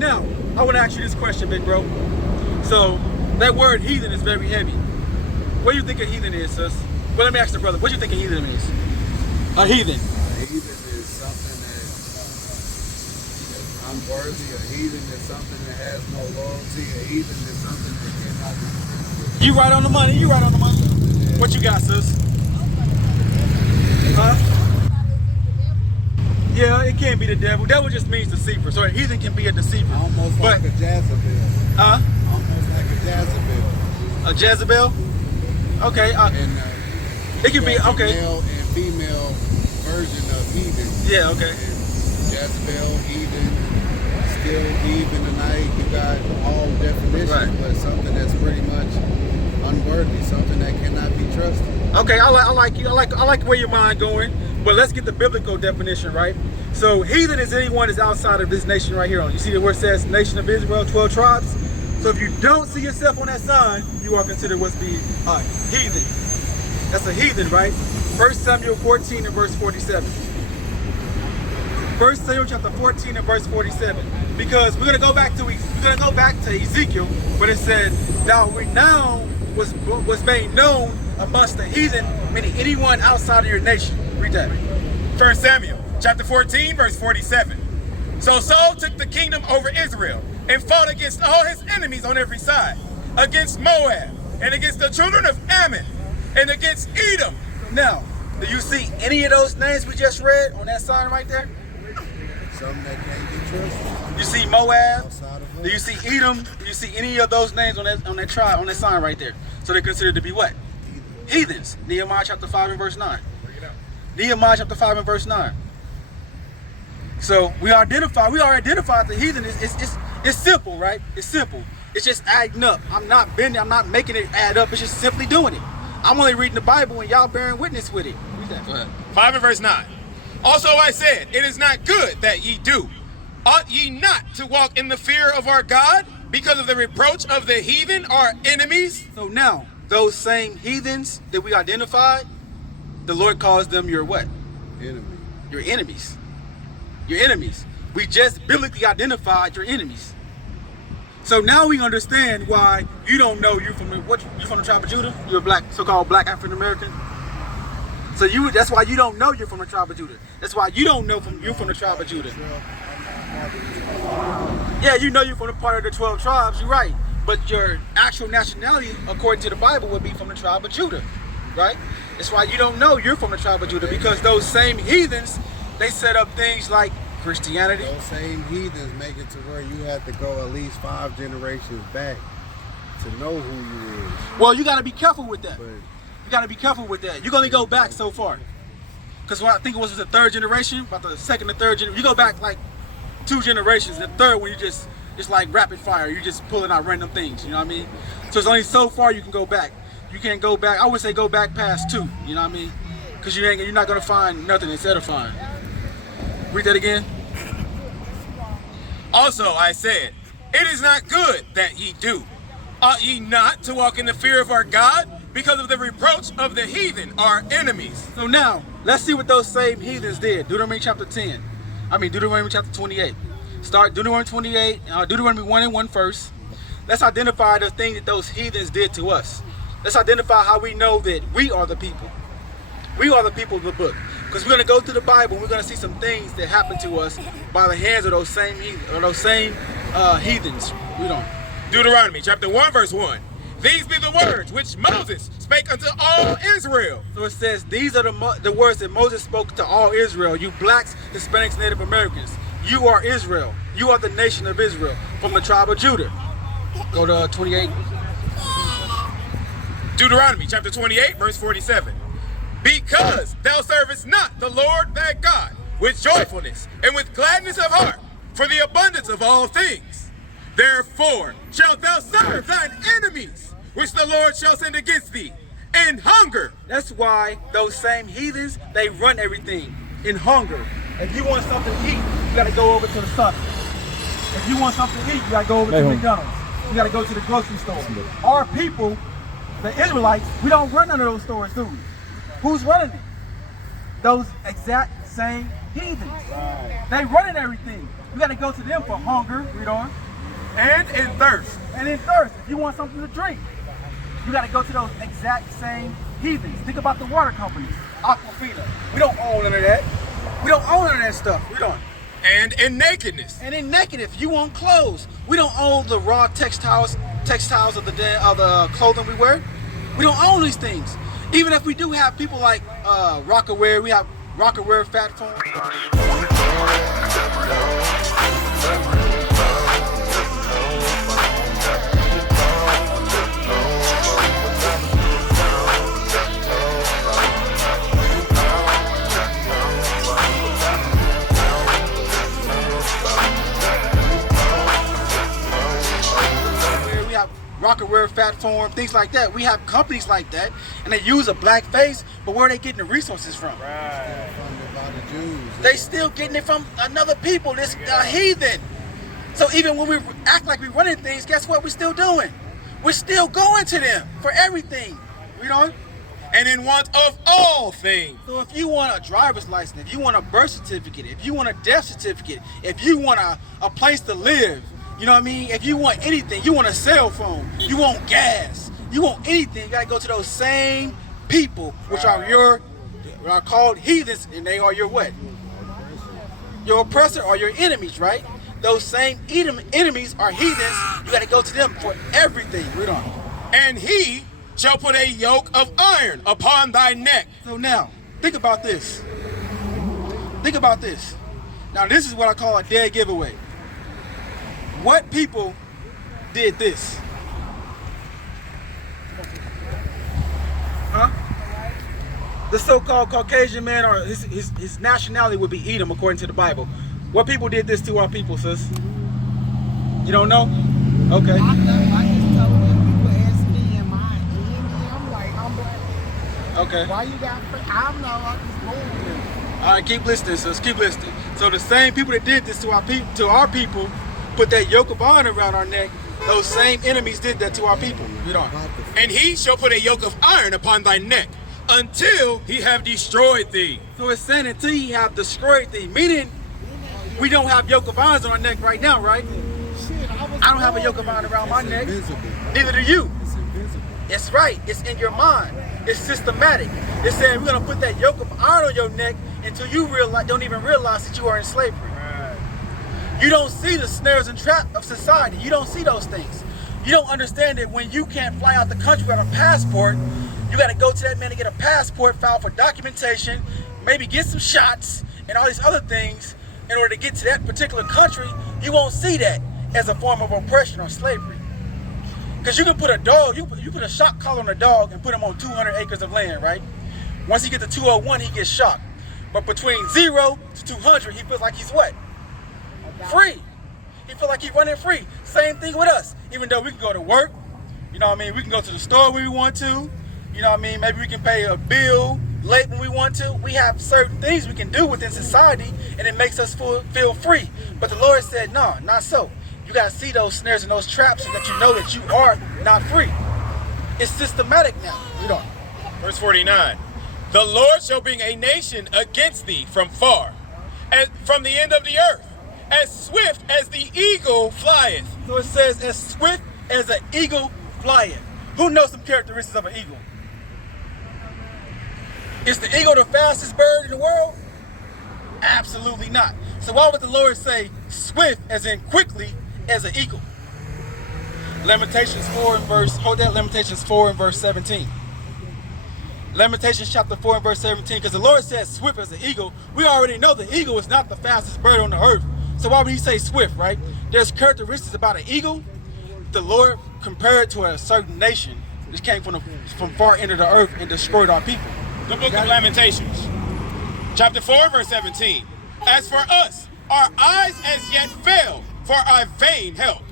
now, I want to ask you this question, big bro. So, that word heathen is very heavy. What do you think a heathen is, sis? Well, let me ask the brother, what do you think a heathen is? A heathen. A heathen is something that's unworthy. A heathen is something that has no loyalty. A heathen is something that cannot be trusted. You right on the money, you right on the money. What you got, sis? Huh? Yeah, it can be the devil. Devil just means deceiver. So a heathen can be a deceiver. Almost like a Jezebel. Huh? Almost like a Jezebel. A Jezebel? Okay. It can be, okay. Male and female version of heathen. Yeah, okay. And Jezebel, heathen, still even tonight. You got all definitions, right. But something that's pretty much unworthy, something that cannot be trusted. Okay, I like you. I like where your mind going. But let's get the biblical definition, right? So heathen is anyone that's outside of this nation right here. You see where it says nation of Israel, 12 tribes? So if you don't see yourself on that sign, you are considered what's the heathen. That's a heathen, right? 1 Samuel 14 and verse 47. 1 Samuel chapter 14 and verse 47. Because we're gonna go back to Ezekiel, where it said, "Thou renown was made known amongst the heathen," meaning anyone outside of your nation. Read that. 1 Samuel chapter 14, verse 47. So Saul took the kingdom over Israel and fought against all his enemies on every side, against Moab, and against the children of Ammon, and against Edom. Now, do you see any of those names we just read on that sign right there? Something that can't be trusted. You see Moab? Outside of Do you see Edom? Do you see any of those names on that tribe, on that sign right there? So they're considered to be what? Heathens. Nehemiah chapter 5 and verse 9. Nehemiah chapter 5 and verse 9. So we already identified the heathen. It's simple, right? It's simple. It's just adding up. I'm not making it add up. It's just simply doing it. I'm only reading the Bible and y'all bearing witness with it. Read that. Go ahead. 5 and verse 9. Also I said, it is not good that ye do. Ought ye not to walk in the fear of our God because of the reproach of the heathen, our enemies? So now, those same heathens that we identified, the Lord calls them your what? Enemy. Your enemies. Your enemies. We just biblically identified your enemies. So now we understand why you don't know you from the tribe of Judah. You're a black, so-called black African American. So that's why you don't know you're from the tribe of Judah. That's why you don't know you're from the tribe of Judah. Yeah, you know you're from the part of the 12 tribes. You're right. But your actual nationality, according to the Bible, would be from the tribe of Judah, right? That's why you don't know you're from the tribe of Judah, because those same heathens, they set up things like Christianity. Those same heathens make it to where you have to go at least 5 generations back to know who you is. Well, you got to be careful with that. But You got to be careful with that. You can only go back so far. Because I think it was the 3rd generation, about the 2nd and 3rd generation. You go back like 2 generations, and the 3rd one, it's like rapid fire. You're just pulling out random things, you know what I mean? So it's only so far you can go back. You can't go back, I would say go back past 2, you know what I mean? Because you're not going to find nothing instead of find. Read that again. Also I said, it is not good that ye do. Ought ye not to walk in the fear of our God because of the reproach of the heathen, our enemies? So now, let's see what those same heathens did. Deuteronomy chapter 28. Start Deuteronomy 28, Deuteronomy 1 and 1 first. Let's identify the things that those heathens did to us. Let's identify how we know that we are the people. We are the people of the book. Because we're going to go through the Bible and we're going to see some things that happened to us by the hands of those same heathens. Read on. Deuteronomy chapter 1 verse 1. These be the words which Moses spake unto all Israel. So it says, these are the words that Moses spoke to all Israel. You blacks, Hispanics, Native Americans. You are Israel. You are the nation of Israel from the tribe of Judah. Go to 28. Deuteronomy chapter 28 verse 47. Because thou servest not the Lord thy God with joyfulness and with gladness of heart for the abundance of all things. Therefore shalt thou serve thine enemies, which the Lord shall send against thee, in hunger. That's why those same heathens, they run everything in hunger. If you want something to eat, you got to go over to the Subway. If you want something to eat, you got to go over to McDonald's. You got to go to the grocery store. Our people, the Israelites, we don't run none of those stores, do we? Who's running it? Those exact same Heathens. Right. They running everything. You got to go to them for hunger. Read on. And in thirst. And in thirst. If you want something to drink, you got to go to those exact same heathens. Think about the water companies. Aquafina. We don't own none of that. We don't own none of that stuff. We don't. And in nakedness. And in nakedness, you want clothes. We don't own the raw textiles of the clothing we wear. We don't own these things. Even if we do have people like Rockaware, we have Rockaware Fat Phone. Rockaware, Fat Form, things like that. We have companies like that, and they use a black face, but where are they getting the resources from? Right. Funded by the Jews. They still getting it from another people, this heathen. So even when we act like we're running things, guess what we're still doing? We're still going to them for everything. You know? And in want of all things. So if you want a driver's license, if you want a birth certificate, if you want a death certificate, if you want a place to live, you know what I mean? If you want anything, you want a cell phone, you want gas, you want anything, you gotta go to those same people, which are called heathens, and they are your what? Your oppressor or your enemies, right? Those same enemies are heathens. You gotta go to them for everything. Read on. And he shall put a yoke of iron upon thy neck. So now, think about this. Think about this. Now this is what I call a dead giveaway. What people did this? Huh? The so-called Caucasian man, or his nationality would be Edom, according to the Bible. What people did this to our people, sis? You don't know? Okay. I just told them, people ask me, am I Indian? I'm like, I'm black. Okay. Why you got, I don't know, I just moved here. All right, keep listening, sis. Keep listening. So the same people that did this to our people, put that yoke of iron around our neck, those same enemies did that to our people. Read on. And he shall put a yoke of iron upon thy neck, until he have destroyed thee. So it's saying until he have destroyed thee, meaning we don't have yoke of iron on our neck right now, right? I don't have a yoke of iron around my neck. Invisible. Neither do you. It's invisible. It's right. It's in your mind. It's systematic. It's saying we're gonna put that yoke of iron on your neck until you don't even realize that you are in slavery. You don't see the snares and traps of society. You don't see those things. You don't understand that when you can't fly out the country without a passport, you got to go to that man to get a passport, file for documentation, maybe get some shots, and all these other things in order to get to that particular country. You won't see that as a form of oppression or slavery. Because you can put a dog, you put a shock collar on a dog and put him on 200 acres of land, right? Once he gets to 201, he gets shocked. But between 0 to 200, he feels like he's what? Free. He feel like he's running free. Same thing with us. Even though we can go to work, you know what I mean? We can go to the store when we want to. You know what I mean? Maybe we can pay a bill late when we want to. We have certain things we can do within society, and it makes us feel free. But the Lord said, no, not so. You got to see those snares and those traps so that you know that you are not free. It's systematic now. Read on. Verse 49. The Lord shall bring a nation against thee from far, and from the end of the earth, as swift as the eagle flieth. So it says, as swift as an eagle flyeth. Who knows some characteristics of an eagle? Is the eagle the fastest bird in the world? Absolutely not. So why would the Lord say swift as in quickly as an eagle? Lamentations 4 and verse 17. Lamentations chapter 4 and verse 17, because the Lord says swift as an eagle. We already know the eagle is not the fastest bird on the earth. So why would he say swift, right? There's characteristics about an eagle. The Lord compared to a certain nation which came from far end of the earth and destroyed our people. The book of Lamentations, chapter 4, verse 17. As for us, our eyes as yet fail for our vain help.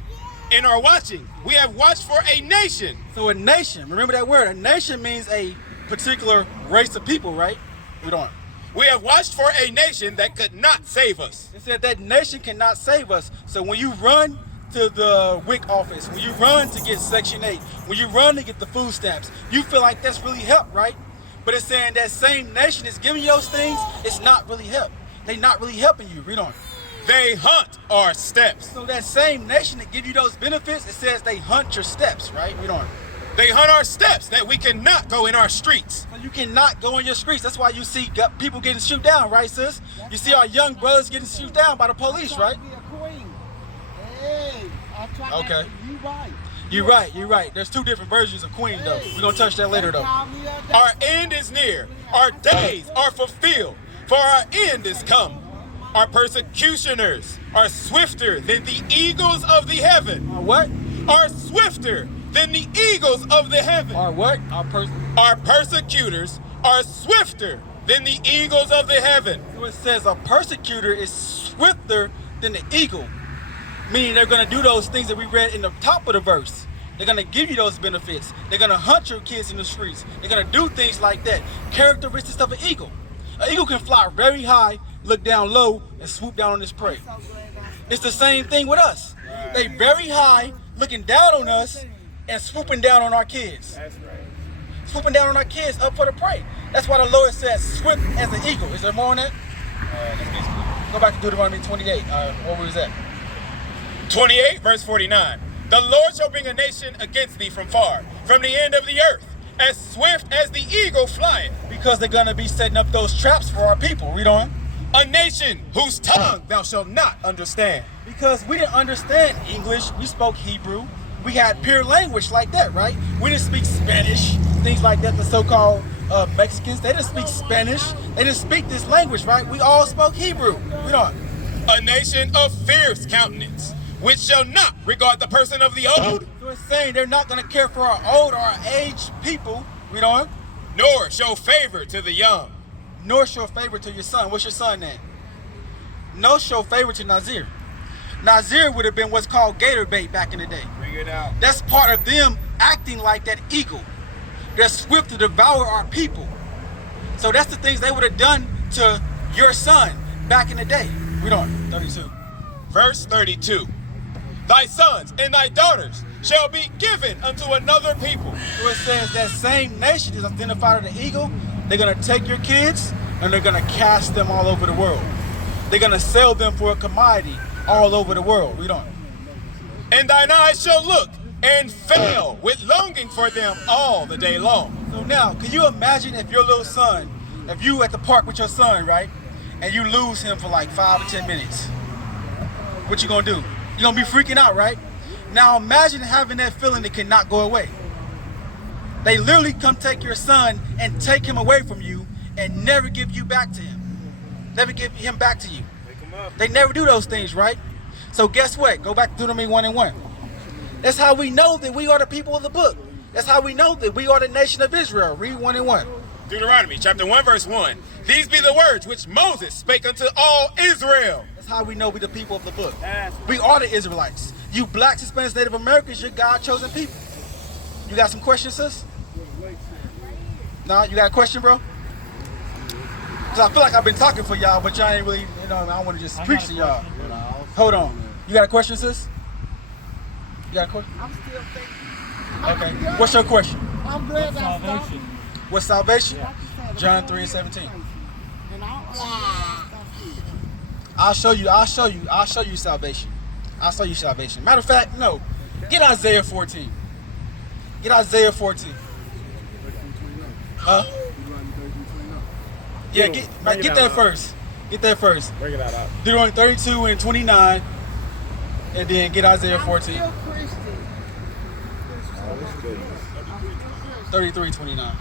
In our watching, we have watched for a nation. So a nation, remember that word, a nation means a particular race of people, right? Read on. We have watched for a nation that could not save us. It said that nation cannot save us. So when you run to the WIC office, when you run to get Section 8, when you run to get the food stamps, you feel like that's really help, right? But it's saying that same nation is giving you those things, it's not really help. they not really helping you. Read on. They hunt our steps. So that same nation that give you those benefits, it says they hunt your steps, right? Read on. They hunt our steps that we cannot go in our streets. So you cannot go in your streets. That's why you see people getting shoot down, right, sis? You see our young brothers getting shoot down by the police, right? I'm trying to be a queen. Hey, I'm trying Okay. to, you right. You're right. There's two different versions of queen, though. We're going to touch that later, though. Our end is near. Our days are fulfilled, for our end is come. Our persecutioners are swifter than the eagles of the heaven. Our what? Are swifter than the eagles of the heaven. Our what? Our persecutors are swifter than the eagles of the heaven. So it says a persecutor is swifter than the eagle. Meaning they're going to do those things that we read in the top of the verse. They're going to give you those benefits. They're going to hunt your kids in the streets. They're going to do things like that. Characteristics of an eagle. An eagle can fly very high, look down low, and swoop down on its prey. It's the same thing with us. They very high, looking down on us, and swooping down on our kids. That's right. Swooping down on our kids up for the prey. That's why the Lord says swift as an eagle. Is there more on that? Go back to Deuteronomy 28. Where was that? 28 verse 49. The Lord shall bring a nation against thee from far, from the end of the earth, as swift as the eagle flieth. Because they're going to be setting up those traps for our people. Read on. A nation whose tongue thou shalt not understand. Because we didn't understand English. We spoke Hebrew. We had pure language like that, right? We didn't speak Spanish, things like that. The so-called Mexicans, they didn't speak Spanish. They didn't speak this language, right? We all spoke Hebrew. Read on. A nation of fierce countenance, which shall not regard the person of the old, So it's saying they're not going to care for our old or our aged people. Read on. nor show favor to the young. Nor show favor to your son. What's your son name? No show favor to Nazir. Nazir would have been what's called gator bait back in the day. Bring it out. That's part of them acting like that eagle. They're swift to devour our people. So that's the things they would have done to your son back in the day. Read on, 32. Verse 32. Thy sons and thy daughters shall be given unto another people. So it says that same nation is identified as the eagle. They're going to take your kids and they're going to cast them all over the world. They're going to sell them for a commodity all over the world. Read on. And thine eyes shall look and fail with longing for them all the day long. So now, can you imagine if your little son, if you at the park with your son, right, and you lose him for like 5 or 10 minutes? What you gonna do? You're gonna be freaking out, right? Now imagine having that feeling that cannot go away. They literally come take your son and take him away from you and never give you back to him. Never give him back to you. They never do those things, right? So guess what? Go back to Deuteronomy 1:1. That's how we know that we are the people of the book. That's how we know that we are the nation of Israel. Read 1:1. Deuteronomy chapter 1 verse 1. These be the words which Moses spake unto all Israel. That's how we know we the people of the book. We are the Israelites. You blacks, Hispanics, Native Americans, you're God-chosen people. You got some questions, sis? No, you got a question, bro? Because I feel like I've been talking for y'all, but y'all ain't really, I want to just preach to y'all. Hold on. You got a question, sis? You got a question? I'm still thinking. Okay. What's your question? I'm glad I stopped. What's salvation? Like you said, John I'm 3:17. And I'll show you salvation. I'll show you salvation. Matter of fact, no. Get Isaiah 14. Get Isaiah 14. Huh? Yeah, get that first. Get that first. Bring it out. Deuteronomy 32 and 29. And then get Isaiah 14. still Christian. 33:29.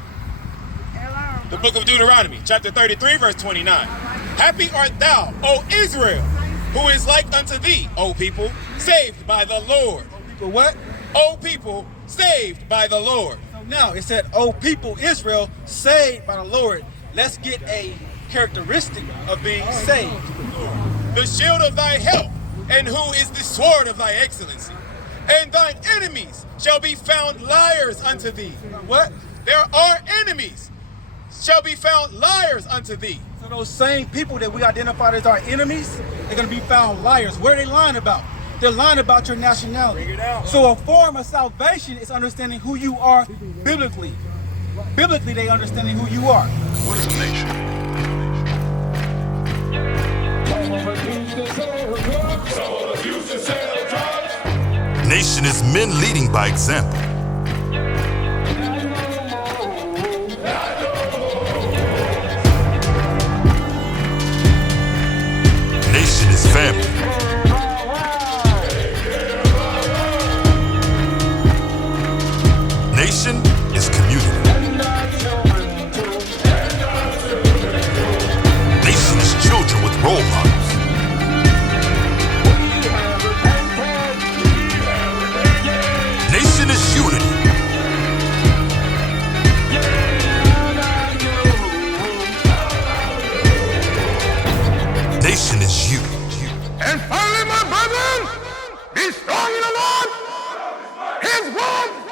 The book of Deuteronomy, chapter 33, verse 29. Happy art thou, O Israel, who is like unto thee, O people, saved by the Lord. But what? O people, saved by the Lord. So now it said, "O people, Israel, saved by the Lord." Let's get a characteristic of being saved. The shield of thy help, and who is the sword of thy excellency. And thine enemies shall be found liars unto thee. What? There are enemies shall be found liars unto thee. So those same people that we identified as our enemies, they're going to be found liars. What are they lying about? They're lying about your nationality. Bring it out. So a form of salvation is understanding who you are biblically. Biblically, they understanding who you are. What is a nation? Nation is men leading by example. Nation is family. Nation is community. Nation is children with role models. Nation is unity. Nation is you. And finally, my brethren, be strong in the Lord, His word